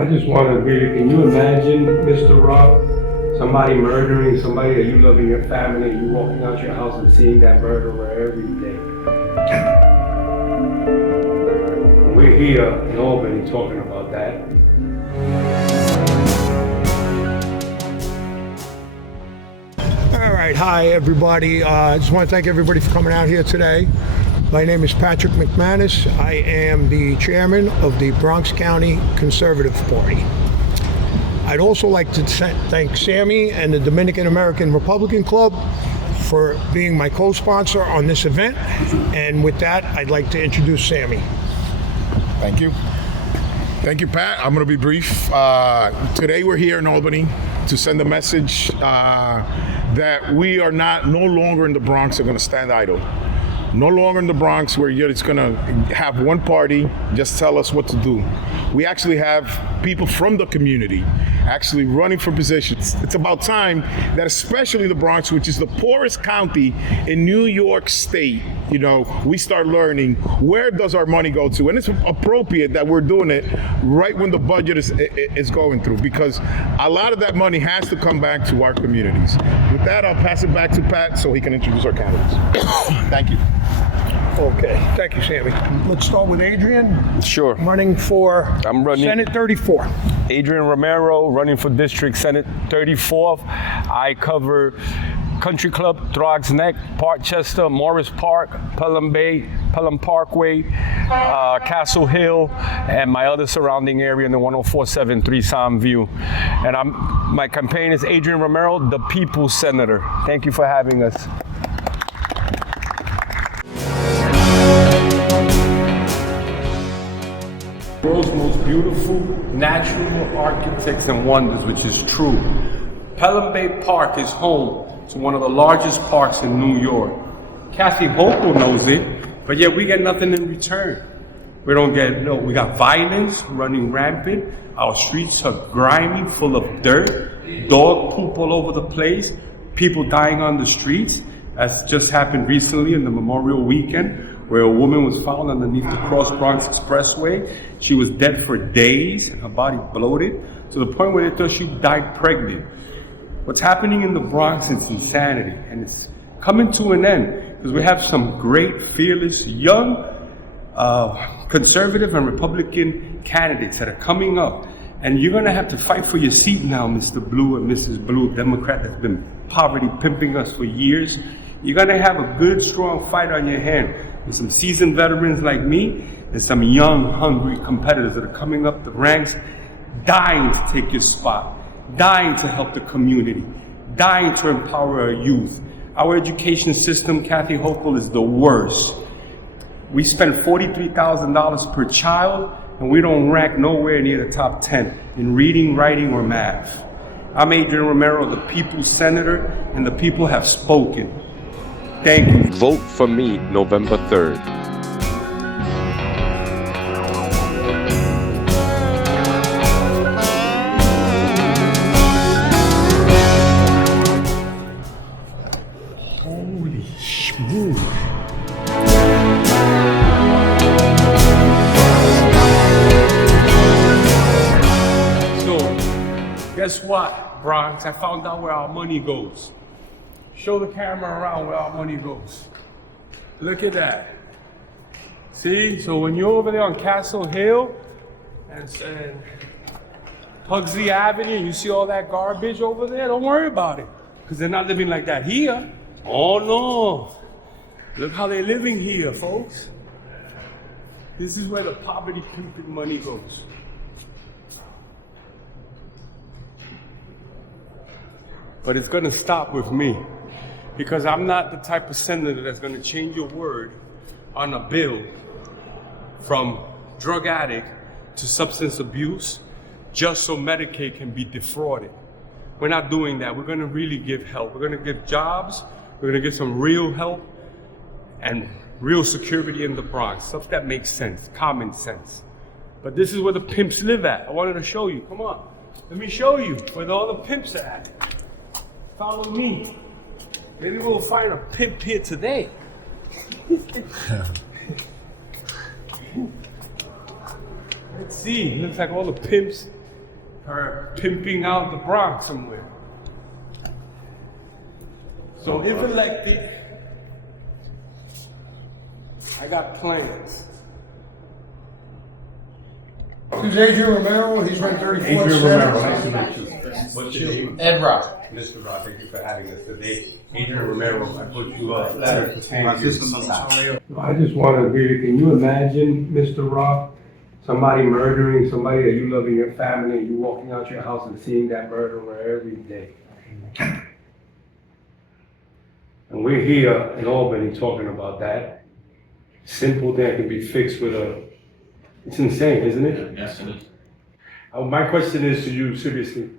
I just want to really, can you imagine, Mr. Rob, somebody murdering somebody that you love in your family, and you walking out your house and seeing that murderer every day? We're here in Albany talking about that. All right, hi everybody. I just want to thank everybody for coming out here today. My name is Patrick McManus. I am the chairman of the Bronx County Conservative Party. I'd also like to thank Sammy and the Dominican American Republican Club for being my co-sponsor on this event. And with that, I'd like to introduce Sammy. Thank you. Thank you, Pat. I'm going to be brief. Today we're here in Albany to send a message that we are no longer in the Bronx are going to stand idle. No longer in the Bronx where you're just going to have one party just tell us what to do. We actually have people from the community actually running for positions. It's about time that especially the Bronx, which is the poorest county in New York State, we start learning where does our money go to. And it's appropriate that we're doing it right when the budget is going through, because a lot of that money has to come back to our communities. With that, I'll pass it back to Pat so he can introduce our candidates. Thank you. Okay, thank you, Sammy. Let's start with Adrian. Sure. Running for Senate 34. Adrian Romero, running for District Senate 34th. I cover Country Club, Throgs Neck, Parkchester, Morris Park, Pelham Parkway, Castle Hill, and my other surrounding area in the 1047 Sound View. And my campaign is Adrian Romero, the People's Senator. Thank you for having us. World's most beautiful natural architects and wonders, which is true. Pelham Bay Park is home to one of the largest parks in New York. Kathy Hochul knows it, but yet we get nothing in return. We got violence running rampant. Our streets are grimy, full of dirt, dog poop all over the place, people dying on the streets. That's just happened recently in the Memorial Weekend, where a woman was found underneath the Cross Bronx Expressway. She was dead for days and her body bloated to the point where they thought she died pregnant. What's happening in the Bronx is insanity, and it's coming to an end because we have some great, fearless, young conservative and Republican candidates that are coming up. And you're gonna have to fight for your seat now, Mr. Blue and Mrs. Blue, Democrat that's been poverty pimping us for years. You're gonna have a good, strong fight on your hand with some seasoned veterans like me and some young, hungry competitors that are coming up the ranks, dying to take your spot, dying to help the community, dying to empower our youth. Our education system, Kathy Hochul, is the worst. We spend $43,000 per child, and we don't rank nowhere near the top 10 in reading, writing, or math. I'm Adrian Romero, the People's Senator, and the people have spoken. Thank you. Vote for me November 3rd. Holy smooth. So, guess what, Bronx? I found out where our money goes. Show the camera around where our money goes. Look at that. See? So when you're over there on Castle Hill and Pugsley Avenue, you see all that garbage over there, don't worry about it. Because they're not living like that here. Oh no. Look how they're living here, folks. This is where the poverty pimping money goes. But it's gonna stop with me. Because I'm not the type of senator that's going to change your word on a bill from drug addict to substance abuse just so Medicaid can be defrauded. We're not doing that. We're going to really give help. We're going to give jobs. We're going to give some real help and real security in the Bronx. Stuff that makes sense, common sense. But this is where the pimps live at. I wanted to show you. Come on. Let me show you where all the pimps are at. Follow me. Maybe we'll find a pimp here today. Let's see. Looks like all the pimps her pimping out the Bronx somewhere. So if elected, I got plans. This is Adrian Romero. He's run 34th Adrian Senate. Romero, nice to meet you. What's your name? Ed Rock. Mr. Rock, thank you for having us today. Adrian Romero, I put you a letter to thank you. I just want to really, can you imagine, Mr. Rock, somebody murdering somebody that you love in your family, and you walking out your house and seeing that murderer every day? And we're here in Albany talking about that. Simple thing can be fixed with it's insane, isn't it? Yes, it is. My question is to you, seriously.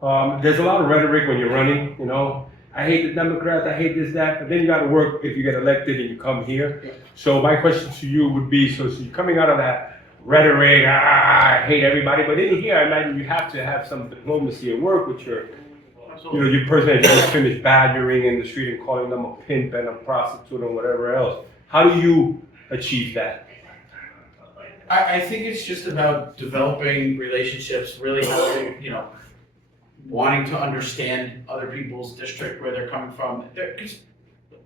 There's a lot of rhetoric when you're running, you know. I hate the Democrats, I hate this, that, but then you gotta work if you get elected and you come here. So my question to you would be, so you're coming out of that rhetoric, I hate everybody, but in here, I imagine you have to have some diplomacy at work with your, your person that just finished badgering in the street and calling them a pimp and a prostitute and whatever else. How do you achieve that? I think it's just about developing relationships, really having, wanting to understand other people's district, where they're coming from. Because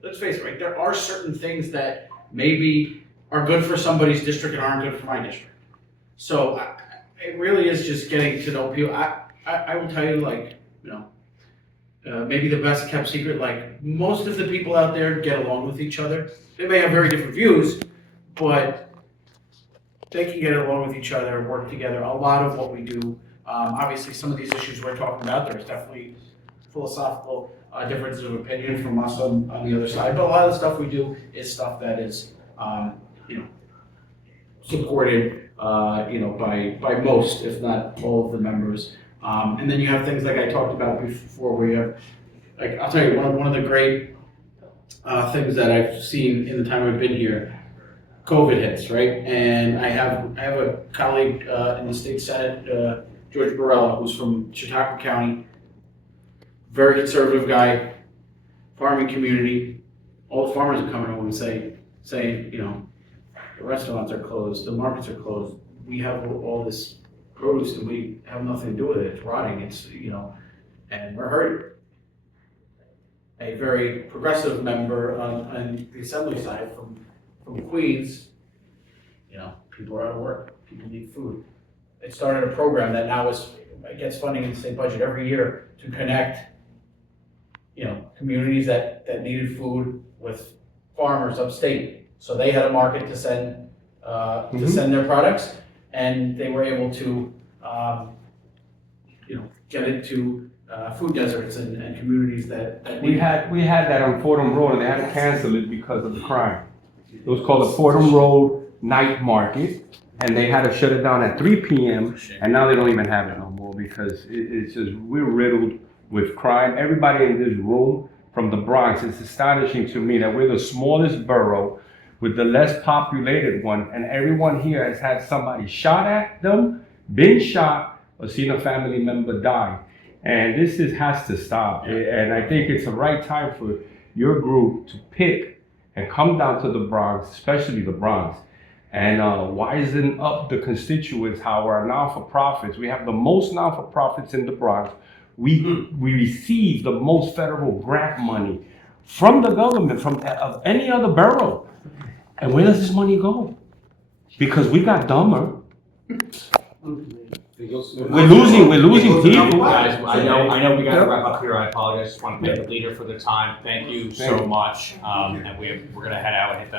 let's face it, right? There are certain things that maybe are good for somebody's district and aren't good for my district. So it really is just getting to know people. I will tell you, maybe the best kept secret, most of the people out there get along with each other. They may have very different views, but they can get along with each other and work together. A lot of what we do, obviously some of these issues we're talking about, there's definitely philosophical differences of opinion from us on the other side, but a lot of the stuff we do is stuff that is, supported, by most, if not all of the members. And then you have things like I talked about before, where you have, I'll tell you, one of the great things that I've seen in the time I've been here, COVID hits, right? And I have a colleague in the state senate, George Barella, who's from Chautauqua County, very conservative guy, farming community. All the farmers are coming home and saying, the restaurants are closed, the markets are closed. We have all this produce and we have nothing to do with it. It's rotting. It's and we're hurting. A very progressive member on the assembly side from Queens, people are out of work, people need food. It started a program that now gets funding in the state budget every year to connect, communities that needed food with farmers upstate. So they had a market to send their products, and they were able to, get into food deserts and communities that We had that on Fordham Road, and they had to cancel it because of the crime. It was called the Fordham Road Night Market, and they had to shut it down at 3 p.m. And now they don't even have it no more because it's just, we're riddled with crime. Everybody in this room from the Bronx, it's astonishing to me that we're the smallest borough with the less populated one, and everyone here has had somebody shot at them, been shot, or seen a family member die. And this has to stop. And I think it's the right time for your group to pick and come down to the Bronx, especially the Bronx, and wisen up the constituents how our non-for-profits, we have the most non-for-profits in the Bronx. We receive the most federal grant money from the government, of any other borough. And where does this money go? Because we got dumber. We're losing people. Guys, I know we gotta wrap up here. I apologize. Just want to thank the leader for the time. Thank you so much. And we're gonna head out and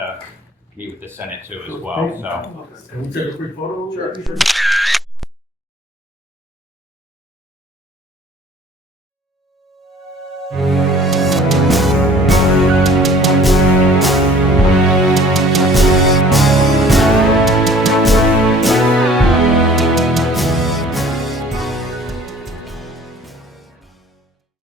meet with the Senate too as well. So. Can we take a quick photo? Sure.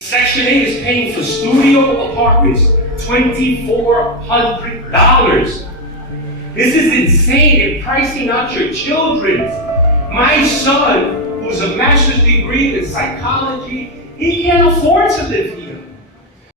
Section 8 is paying for studio apartments $2,400. This is insane. They're pricing out your children. My son, who's a master's degree in psychology, he can't afford to live here.